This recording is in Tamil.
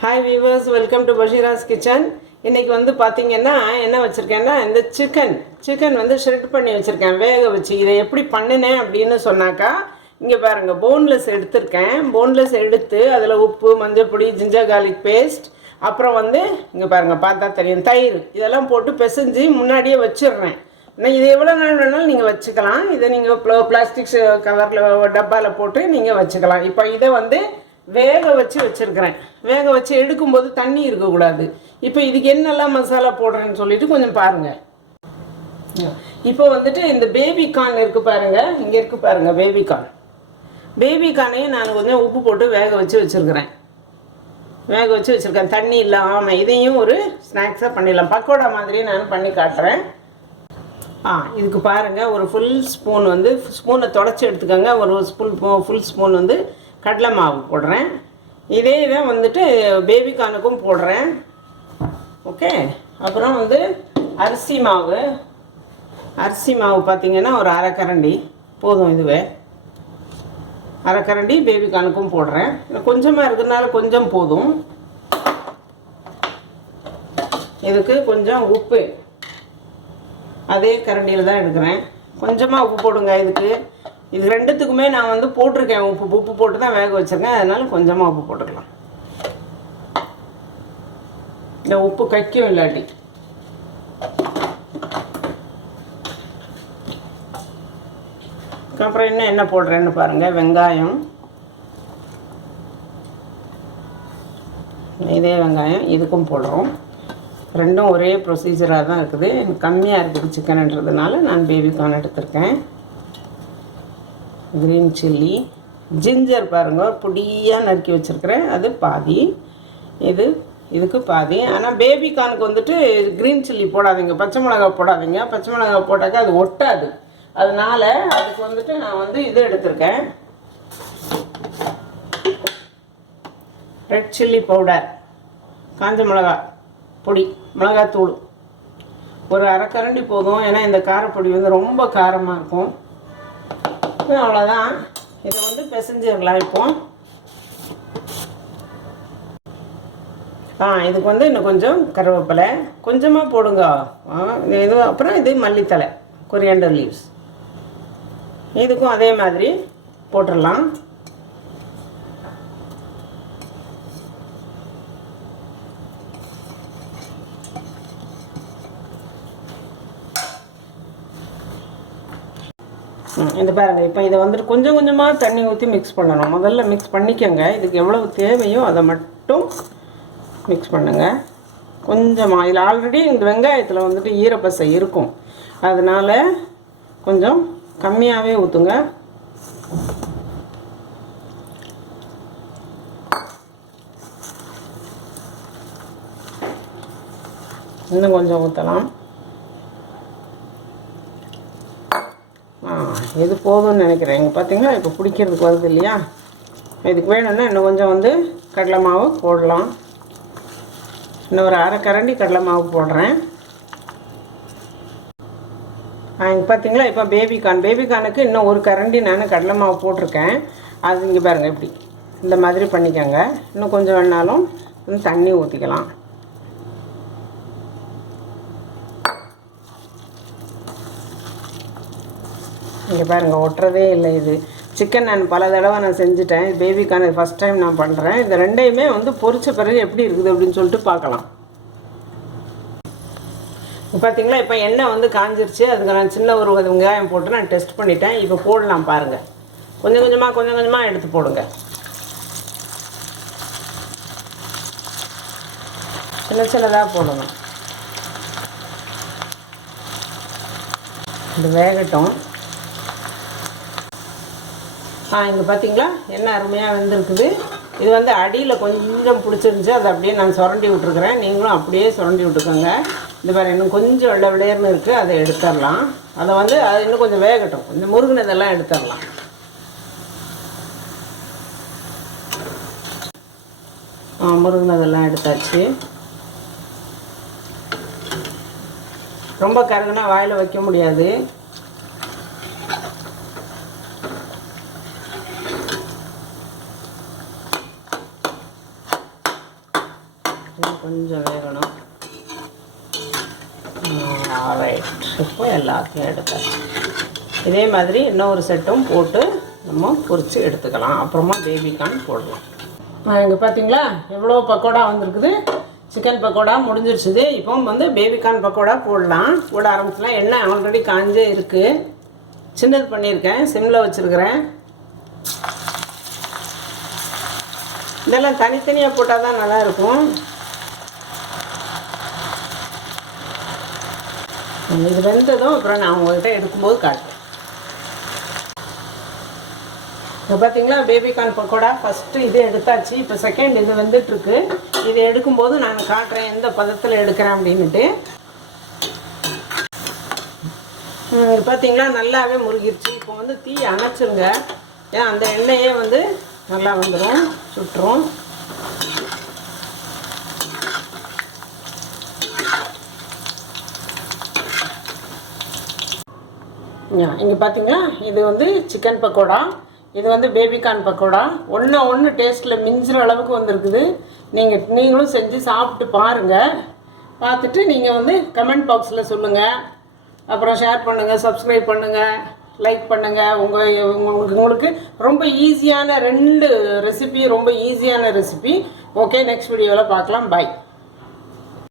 Hi viewers, welcome to Basheera'S kitchen. இன்னைக்கு வந்து பாத்தீங்கன்னா என்ன வச்சிருக்கேன்னா இந்த chicken வந்து ஷ்ரெட் பண்ணி வச்சிருக்கேன் வேக வச்சு. இதை எப்படி பண்ணினேன் அப்படினு சொன்னாக்கா இங்க பாருங்க போன்லெஸ் எடுத்துர்க்கேன். போன்லெஸ் எடுத்து அதுல உப்பு, மஞ்சள் பொடி, ஜிஞ்சர் garlic paste, அப்புறம் வந்து இங்க பாருங்க பார்த்தா தெரியும் தயிர் இதெல்லாம் போட்டு பிசைஞ்சு முன்னாடியே வச்சிரறேன். நான் இது எவ்வளவு நாள் வேணாலும் நீங்க வச்சுக்கலாம். இத நீங்க பிளாஸ்டிக் கவர்ல டப்பால போட்டு நீங்க வச்சுக்கலாம். இப்போ இத வந்து வேக வச்சு வச்சிருக்கிறேன். வேக வச்சு எடுக்கும்போது தண்ணி இருக்கக்கூடாது. இப்போ இதுக்கு என்னெல்லாம் மசாலா போடுறேன்னு சொல்லிட்டு கொஞ்சம் பாருங்க. இப்போ வந்துட்டு இந்த பேபி கார்ன் இருக்கு பாருங்க, இங்க இருக்கு பாருங்க பேபி கார்ன். பேபி கார்னையும் நான் கொஞ்சம் உப்பு போட்டு வேக வச்சு வச்சிருக்கிறேன். வேக வச்சு வச்சிருக்கேன் தண்ணி இல்லாம. இதையும் ஒரு ஸ்நாக்ஸாக பண்ணிடலாம். பக்கோடா மாதிரி நான் பண்ணி காட்டுறேன். இதுக்கு பாருங்க ஒரு ஃபுல் ஸ்பூன் வந்து ஸ்பூனை தொடச்சி எடுத்துக்கோங்க. ஒரு ஃபுல் ஸ்பூன் வந்து கடலை மாவு போடுறேன். இதே தான் வந்துட்டு பேபி கார்னுக்கும் போடுறேன். ஓகே, அப்புறம் வந்து அரிசி மாவு பார்த்தீங்கன்னா ஒரு அரை கரண்டி போதும். இதுவே அரை கரண்டி பேபி கார்னுக்கும் போடுறேன். கொஞ்சமாக இருக்கிறதுனால கொஞ்சம் போதும். இதுக்கு கொஞ்சம் உப்பு அதே கரண்டியில் தான் எடுக்கிறேன். கொஞ்சமாக உப்பு போடுங்க. இது ரெண்டுத்துக்குமே நான் வந்து போட்டிருக்கேன் உப்பு போட்டு தான் வேக வச்சிருக்கேன். அதனால கொஞ்சமாக உப்பு போட்டுக்கலாம். இந்த உப்பு கைக்கும் இல்லாட்டி. அப்புறம் இன்னும் என்ன போடுறேன்னு பாருங்க. வெங்காயம், இதே வெங்காயம் இதுக்கும் போடுறோம். ரெண்டும் ஒரே ப்ரொசீஜராக தான் இருக்குது. எனக்கு கம்மியாக இருக்குது சிக்கன்ன்றதுனால நான் பேபி கார்ன் எடுத்திருக்கேன். க்ரீன் சில்லி, ஜிஞ்சர் பாருங்க பொடியாக நறுக்கி வச்சுருக்கிறேன். அது பாதி, இதுக்கு பாதி. ஆனால் பேபி கார்னுக்கு வந்துட்டு க்ரீன் சில்லி போடாதீங்க, பச்சை மிளகாய் போடாதீங்க. பச்சை மிளகாய் போட்டாக்கா அது ஒட்டாது. அதனால அதுக்கு வந்துட்டு நான் வந்து இது எடுத்திருக்கேன், ரெட் சில்லி பவுடர், காஞ்ச மிளகாய் பொடி, மிளகாத்தூள் ஒரு அரை கரண்டி போதும். ஏன்னா இந்த காரப்பொடி வந்து ரொம்ப காரமாக இருக்கும். அவ்வளோதான். இதை வந்து பிசைஞ்சிடலாம். இப்போ இதுக்கு வந்து இன்னும் கொஞ்சம் கருவேப்பிலை கொஞ்சமாக போடுங்க. அப்புறம் இது மல்லித்தலை, கொரியாண்டர் லீவ்ஸ், இதுக்கும் அதே மாதிரி போட்டுடலாம். இது பாருங்கள். இப்போ இதை வந்துட்டு கொஞ்சம் கொஞ்சமாக தண்ணி ஊற்றி மிக்ஸ் பண்ணணும். முதல்ல மிக்ஸ் பண்ணிக்கோங்க. இதுக்கு எவ்வளவு தேவையோ அதை மட்டும் மிக்ஸ் பண்ணுங்கள். கொஞ்சமாக இதில் ஆல்ரெடி இந்த வெங்காயத்தில் வந்துட்டு ஈரப்பசை இருக்கும். அதனால் கொஞ்சம் கம்மியாகவே ஊற்றுங்க. இன்னும் கொஞ்சம் ஊற்றலாம். இது போதும்னு நினைக்கிறேன். இங்கே பார்த்தீங்களா இப்போ பிடிக்கிறதுக்கு வருது இல்லையா? இதுக்கு வேணும்னா இன்னும் கொஞ்சம் வந்து கடலை மாவு போடலாம். இன்னும் ஒரு அரை கரண்டி கடலை மாவு போடுறேன். இங்கே பார்த்தீங்களா இப்போ பேபி கார்னுக்கு இன்னும் ஒரு கரண்டி நான் கடலை மாவு போட்டிருக்கேன். அது இங்கே பாருங்கள் இப்படி இந்த மாதிரி பண்ணிக்கோங்க. இன்னும் கொஞ்சம் வேணாலும் தண்ணி ஊற்றிக்கலாம். இங்கே பாருங்கள் ஒட்டுறதே இல்லை. இது சிக்கன் நான் பல தடவை நான் செஞ்சுட்டேன். பேபி கார்ன் ஃபஸ்ட் டைம் நான் பண்ணுறேன். இந்த ரெண்டையுமே வந்து பொரிச்ச பிறகு எப்படி இருக்குது அப்படின்னு சொல்லிட்டு பார்க்கலாம். பார்த்தீங்களா இப்போ எண்ணெய் வந்து காஞ்சிருச்சு. அதுக்கு நான் சின்ன ஒரு வெங்காயம் போட்டு நான் டெஸ்ட் பண்ணிட்டேன். இப்போ போடலாம் பாருங்கள். கொஞ்சம் கொஞ்சமாக எடுத்து போடுங்க. சின்னதாக போடணும். இது வேகட்டும். இங்கே பார்த்தீங்களா என்ன அருமையாக வெந்திருக்குது. இது வந்து அடியில் கொஞ்சம் பிடிச்சிருந்துச்சி. அதை அப்படியே நான் சுரண்டி விட்டுருக்குறேன். நீங்களும் அப்படியே சுரண்டி விட்டுக்கோங்க. இந்த மாதிரி இன்னும் கொஞ்சம் விளையர்னு இருக்குது, அதை எடுத்துடலாம். அதை வந்து அது இன்னும் கொஞ்சம் வேகட்டும். கொஞ்சம் முருகினதெல்லாம் எடுத்துடலாம். முருகினதெல்லாம் எடுத்தாச்சு. ரொம்ப கருகுனா வாயில் வைக்க முடியாது. கொஞ்சம் வேகணும். ரைட், இப்போ எல்லாத்தையும் எடுத்தாச்சு. இதே மாதிரி இன்னொரு செட்டும் போட்டு நம்ம பொரித்து எடுத்துக்கலாம். அப்புறமா பேபிகார்ன் போடலாம். இங்கே பார்த்தீங்களா எவ்வளோ பக்கோடா வந்திருக்குது. சிக்கன் பக்கோடா முடிஞ்சிருச்சுது. இப்போ வந்து பேபிகார்ன் பக்கோடா போட ஆரம்பிச்சலாம். எண்ணெய் ஆல்ரெடி காஞ்சே இருக்குது. சின்னது பண்ணியிருக்கேன், சிம்மில் வச்சுருக்கிறேன். இதெல்லாம் தனித்தனியாக போட்டால் தான் நல்லாயிருக்கும். இது வெந்ததும் அப்புறம் நான் உங்கள்கிட்ட எடுக்கும்போது காட்டுறேன். இப்போ பார்த்தீங்களா பேபிகார்ன் பக்கோடா ஃபஸ்ட்டு இது எடுத்தாச்சு. இப்போ செகண்ட் இது வந்துட்டுருக்கு. இது எடுக்கும்போது நான் காட்டுறேன் எந்த பதத்தில் எடுக்கிறேன் அப்படின்ட்டு. பார்த்தீங்களா நல்லாவே முருகிருச்சு. இப்போ வந்து தீ அணைச்சிருங்க. ஏன்னா அந்த எண்ணெயே வந்து நல்லா வந்துடும், சுட்டுரும். இங்கே பார்த்தீங்களா இது வந்து சிக்கன் பக்கோடா, இது வந்து பேபிகார்ன் பக்கோடா. ஒன்று டேஸ்ட்டில் மிஞ்சுற அளவுக்கு வந்துருக்குது. நீங்களும் செஞ்சு சாப்பிட்டு பாருங்கள். பார்த்துட்டு நீங்கள் வந்து கமெண்ட் பாக்ஸில் சொல்லுங்கள். அப்புறம் ஷேர் பண்ணுங்கள், சப்ஸ்கிரைப் பண்ணுங்கள், லைக் பண்ணுங்கள். உங்களுக்கு ரொம்ப ஈஸியான 2 ரெசிபி, ரொம்ப ஈஸியான ரெசிபி. ஓகே, நெக்ஸ்ட் வீடியோவில் பார்க்கலாம். பாய்.